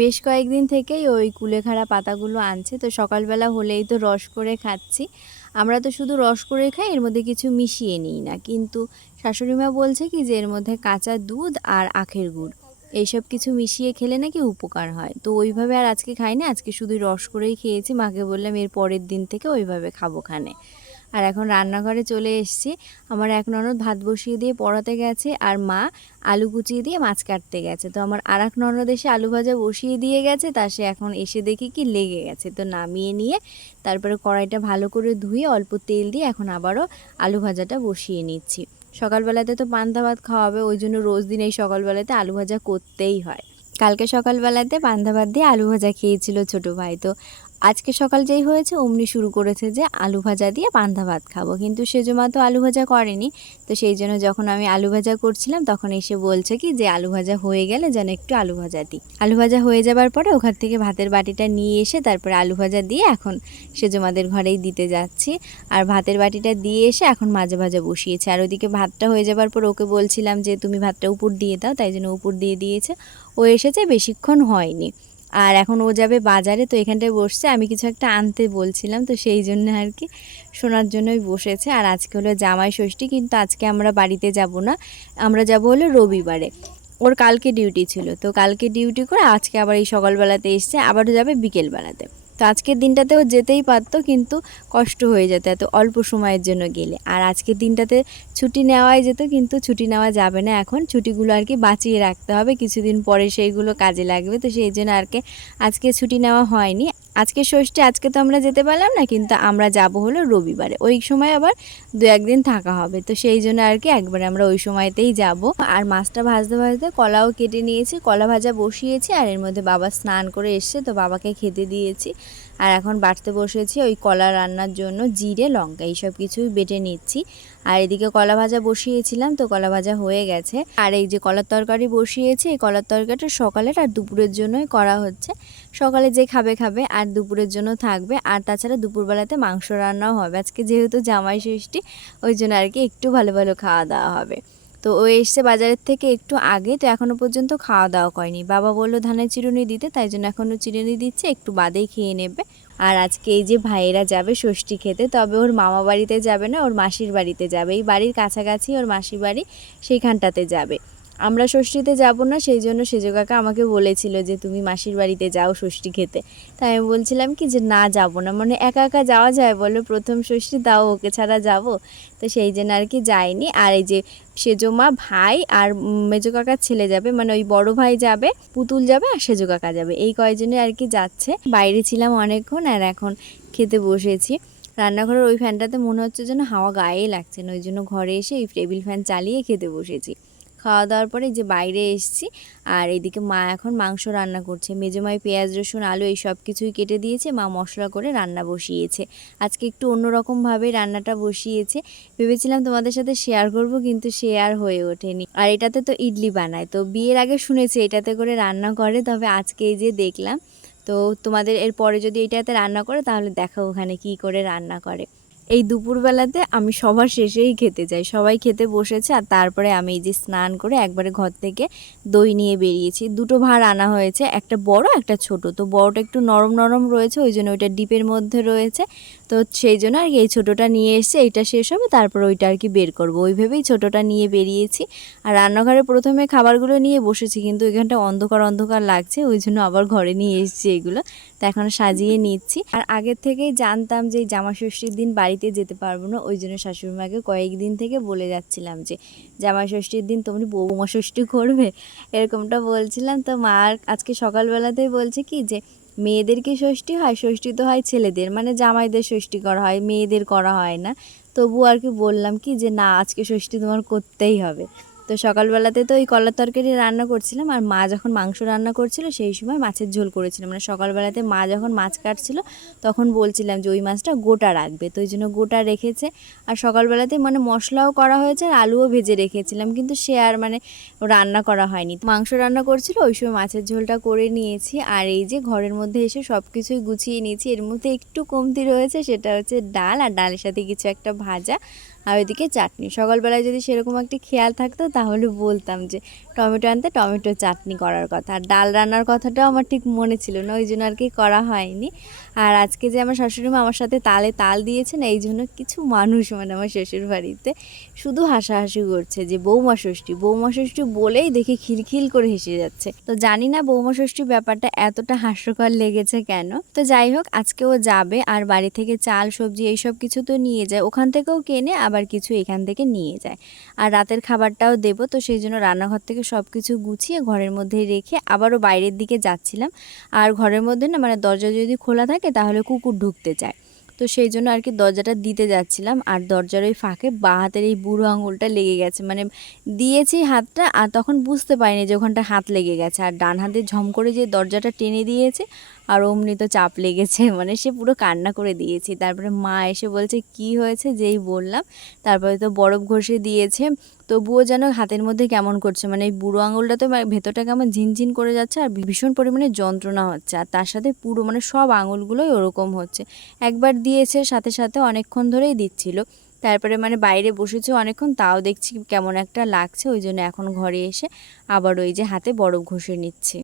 বেশ কয়েকদিন থেকেই ওই কুলেখাড়া পাতাগুলো আনছে, তো সকালবেলা হলেই তো রস করে খাচ্ছি। আমরা তো শুধু রস করে খাই, এর মধ্যে কিছু মিশিয়ে নিই না। কিন্তু শাশুড়িমা বলছে কি যে এর মধ্যে কাঁচা দুধ আর আখের গুড়, এইসব কিছু মিশিয়ে খেলে নাকি উপকার হয়। তো ওইভাবে আর আজকে খাই না আজকে শুধু রস করেই খেয়েছি। মাকে বললাম এর পরের দিন থেকে ওইভাবে খাব খানে। আর এখন রান্নাঘরে চলে এসেছি। আমার এক ননদ ভাত বসিয়ে দিয়ে পড়াতে গেছে আর মা আলু কুচিয়ে দিয়ে মাছ কাটতে গেছে। তো আমার আর এক ননদ এসে আলু ভাজা বসিয়ে দিয়ে গেছে, তা সে এখন এসে দেখি কি লেগে গেছে। তো নামিয়ে নিয়ে তারপরে কড়াইটা ভালো করে ধুয়ে অল্প তেল দিয়ে এখন আবারও আলু ভাজাটা বসিয়ে নিচ্ছি। সকালবেলাতে তো পান্তা ভাত খাওয়াবে ওই জন্য রোজ দিন এই সকালবেলাতে আলু ভাজা করতেই হয়। কালকে সকালবেলাতে পান্তা ভাত দিয়ে আলু ভাজা খেয়েছিল ছোটো ভাই। তো আজকে সকাল যেই হয়েছে, অমনি শুরু করেছে যে আলু ভাজা দিয়ে পান্তা ভাত খাব। কিন্তু সেজমা তো আলু ভাজা করেনি। তো সেই জন্য যখন আমি আলু ভাজা করছিলাম, তখন এসে বলছে কি যে আলু ভাজা হয়ে গেলে যেন একটু আলু ভাজা দিই। আলু ভাজা হয়ে যাবার পরে ওখান থেকে ভাতের বাটিটা নিয়ে এসে তারপরে আলু ভাজা দিয়ে এখন সেজমাদের ঘরেই দিতে যাচ্ছি। আর ভাতের বাটিটা দিয়ে এসে এখন মাঝে ভাজা বসিয়েছে। আর ওদিকে ভাতটা হয়ে যাবার পর ওকে বলছিলাম যে, তুমি ভাতটা উপর দিয়ে দাও। তাই জন্য উপর দিয়ে দিয়েছে। ও এসেছে, বেশিক্ষণ হয়নি। আর এখন ও যাবে বাজারে, তো এখানটায় বসছে। আমি কিছু একটা আনতে বলছিলাম, তো সেই জন্য আর কি শোনার জন্যই বসেছে। আর আজকে হলো জামাই ষষ্ঠী, কিন্তু আজকে আমরা বাড়িতে যাব না। আমরা যাব হলো রবিবারে। ওর কালকে ডিউটি ছিল, তো কালকে ডিউটি করে আজকে আবার এই সকালবেলাতে এসছে, আবারও যাবে বিকেলবেলাতে। তো আজকের দিনটাতেও যেতেই পারতো, কিন্তু কষ্ট হয়ে যেত এত অল্প সময়ের জন্য গেলে। আর আজকের দিনটাতে ছুটি নেওয়াই যেত, কিন্তু ছুটি নেওয়া যাবে না এখন। ছুটিগুলো আর কি বাঁচিয়ে রাখতে হবে, কিছুদিন পরে সেইগুলো কাজে লাগবে। তো সেই জন্য আর কি আজকে ছুটি নেওয়া হয়নি। আজকে ষষ্ঠী, আজকে তো আমরা যেতে পারলাম না, কিন্তু আমরা যাব হলো রবিবারে। ওই সময় আবার দু একদিন থাকা হবে। তো সেই জন্য আর কি একবারে আমরা ওই সময়তেই যাব। আর মাছটা ভাজতে ভাজতে কলাও কেটে নিয়েছি, কলা ভাজা বসিয়েছি, আর এর মধ্যে বাবা স্নান করে এসছে, তো বাবাকে খেতে দিয়েছি। আর এখন বাটতে বসেছি ওই কলা রান্নার জন্য, জিরে, লঙ্কা, এইসব কিছুই বেটে নিচ্ছি। আর এদিকে কলা ভাজা বসিয়েছিলাম, তো কলা ভাজা হয়ে গেছে। আর এই যে কলার তরকারি বসিয়েছি, এই কলার তরকারিটা সকালের আর দুপুরের জন্যই করা হচ্ছে। সকালে যে খাবে খাবে, আর দুপুরের জন্য থাকবে। আর তাছাড়া দুপুরবেলাতে মাংস রান্নাও হবে। আজকে যেহেতু জামাই ষষ্ঠী, ওই জন্য আর কি একটু ভালো ভালো খাওয়া দাওয়া হবে। তো ও এসছে বাজারের থেকে একটু আগে, তো এখনও পর্যন্ত খাওয়া দাওয়া করেনি। বাবা বলল ধানের চিরুনি দিতে, তাই জন্য এখনও চিরুনি দিচ্ছে, একটু বাদেই খেয়ে নেবে। আর আজকে এই যে ভাইয়েরা যাবে ষষ্ঠী খেতে, তবে ওর মামা বাড়িতে যাবে না, ওর মাসির বাড়িতে যাবে। এই বাড়ির কাছাকাছি ওর মাসির বাড়ি সেইখানটাতে যাবে। আমরা ষষ্ঠীতে যাব না, সেই জন্য সেজো কাকা আমাকে বলেছিল যে তুমি মাসির বাড়িতে যাও ষষ্ঠী খেতে। তাই আমি বলছিলাম কি যে না যাব না মানে একা একা যাওয়া যায় বলো, প্রথম ষষ্ঠী তাও ওকে ছাড়া যাব। তো সেই জন্য আর কি যাইনি। আর এই যে সেজো মা ভাই আর মেজো কাকার ছেলে যাবে মানে ওই বড় ভাই যাবে, পুতুল যাবে আর সেজো কাকা যাবে। এই কয়জনে আর কি যাচ্ছে। বাইরে ছিলাম অনেকক্ষণ আর এখন খেতে বসেছি। রান্নাঘরের ওই ফ্যানটাতে মনে হচ্ছে যেন হাওয়া গায়েই লাগছে না, ওই জন্য ঘরে এসে এই টেবিল ফ্যান চালিয়ে খেতে বসেছি। খাওয়া দাওয়ার পরে যে বাইরে এসেছি, আর এদিকে মা এখন মাংস রান্না করছে। মেজমাই পেঁয়াজ, রসুন, আলু এই সব কিছুই কেটে দিয়েছে, মা মশলা করে রান্না বসিয়েছে। আজকে একটু অন্যরকমভাবে রান্নাটা বসিয়েছে। ভেবেছিলাম তোমাদের সাথে শেয়ার করব, কিন্তু শেয়ার হয়ে ওঠেনি। আর এটাতে তো ইডলি বানায়, তো বিয়ের আগে শুনেছি এটাতে করে রান্না করে, তবে আজকে যে দেখলাম। তো তোমাদের এর পরে যদি এটাতে রান্না করে, তাহলে দেখো ওখানে কি করে রান্না করে। এই দুপুরবেলাতে আমি সবার শেষেই খেতে যাই। সবাই খেতে বসেছে আর তারপরে আমি এই যে স্নান করে একবারে ঘর থেকে দই নিয়ে বেরিয়েছি। দুটো ভাঁড় আনা হয়েছে, একটা বড়, একটা ছোট। তো বড়টা একটু নরম নরম রয়েছে, ওই জন্য ওইটা ডিপের মধ্যে রয়েছে। তো সেই জন্য আর কি এই ছোটোটা নিয়ে এসছে, এইটা শেষ হবে, তারপর ওইটা আর কি বের করব। ওইভাবেই ছোটোটা নিয়ে বেরিয়েছি। আর রান্নাঘরে প্রথমে খাবারগুলো নিয়ে বসেছি, কিন্তু এখানটা অন্ধকার অন্ধকার লাগছে, ওই জন্য আবার ঘরে নিয়ে এসেছি এগুলো। তো এখন সাজিয়ে নিচ্ছি। আর আগের থেকেই জানতাম যে জামা ষষ্ঠীর দিন বাড়িতে যেতে পারব না। ওই জন্য শাশুড়িমাকে কয়েকদিন থেকে বলে যাচ্ছিলাম যে জামা ষষ্ঠীর দিন তুমি বৌমা ষষ্ঠী করবে? এরকমটা বলছিলাম। তো মা আজকে সকালবেলাতেই বলছে কি যে মেয়েদেরকে ষষ্ঠী হয়? ষষ্ঠী তো হয় ছেলেদের। মানে জামাইদের ষষ্ঠী করা হয়, মেয়েদের করা হয় না। তবু আর কি বললাম কি যে, না, আজকে ষষ্ঠী তোমার করতেই হবে। তো সকালবেলাতে তো ওই কলার তরকারি রান্না করছিলাম আর মা যখন মাংস রান্না করছিল, সেই সময় মাছের ঝোল করেছিলাম। মানে সকালবেলাতে মা যখন মাছ কাটছিল, তখন বলছিলাম যে ওই মাছটা গোটা রাখবে। তো ওই জন্য গোটা রেখেছে। আর সকালবেলাতে মানে মশলাও করা হয়েছে আর আলুও ভেজে রেখেছিলাম। কিন্তু সে আর মানে রান্না করা হয়নি। মাংস রান্না করছিল, ওই সময় মাছের ঝোলটা করে নিয়েছি। আর এই যে ঘরের মধ্যে এসে সব কিছুই গুছিয়ে নিয়েছি। এর মধ্যে একটু কমতি রয়েছে, সেটা হচ্ছে ডাল। আর ডালের সাথে কিছু একটা ভাজা। আর ওইদিকে চাটনি। সকালবেলায় যদি সেরকম একটা খেয়াল থাকতো, তাহলে বলতাম যে টমেটো আনতে টমেটো চাটনি করার কথা। আর ডাল রান্নার কথাটাও আমার ঠিক মনে ছিল না, ওই জন্য আর কি করা হয়নি। আর আজকে যে আমার শাশুড়ি মা আমার সাথে তালে তাল দিয়েছেন, এই জন্য কিছু মানুষ মানে আমার শ্বশুর বাড়িতে শুধু হাসাহাসি করছে যে বৌমা ষষ্ঠী। বৌমা ষষ্ঠী বলেই দেখি খিলখিল করে হেসে যাচ্ছে। তো জানি না বৌমা ষষ্ঠী ব্যাপারটা এতটা হাস্যকর লেগেছে কেন। তো যাই হোক, আজকে ও যাবে আর বাড়ি থেকে চাল, সবজি, এইসব কিছু তো নিয়ে যায়। ওখান থেকেও কেনে আবার কিছু এখান থেকে নিয়ে যায়। আর রাতের খাবারটাও দেবো, তো সেই জন্য রান্নাঘর থেকে সব কিছু গুছিয়ে ঘরের মধ্যে রেখে আবারও বাইরের দিকে যাচ্ছিলাম। আর ঘরের মধ্যে না মানে দরজা যদি খোলা থাকে তাহলে কুকুর ঢুকতে চায়। তো সেই জন্য আর কি দরজাটা দিতে যাচ্ছিলাম, আর দরজার ওই ফাঁকে বা হাতের এই বুড়ো আঙুলটা লেগে গেছে। মানে দিয়েছি হাতটা, আর তখন বুঝতে পারিনি যে ওখানটা হাত লেগে গেছে। আর ডান হাতে ঝম করে যে দরজাটা টেনে দিয়েছে আর অমনি তো চাপ লেগেছে মানে সে পুরো কান্না করে দিয়েছি। তারপরে মা এসে বলছে, কি হয়েছে? যেই বললাম। তারপরে তো বরফ ঘষে দিয়েছে। তবুও যেন হাতের মধ্যে কেমন করছে মানে এই বুড়ো আঙুলটা তো ভেতরটা কেমন ঝিনঝিন করে যাচ্ছে আর ভীষণ পরিমাণে যন্ত্রণা হচ্ছে। আর তার সাথে পুরো মানে সব আঙুলগুলোই ওরকম হচ্ছে। একবার দিয়েছে, সাথে সাথে অনেকক্ষণ ধরেই দিচ্ছিল। তারপরে মানে বাইরে বসেছে অনেকক্ষণ, তাও দেখছি কেমন একটা লাগছে। ওই জন্য এখন ঘরে এসে আবার ওই যে হাতে বরফ ঘষে নিচ্ছে।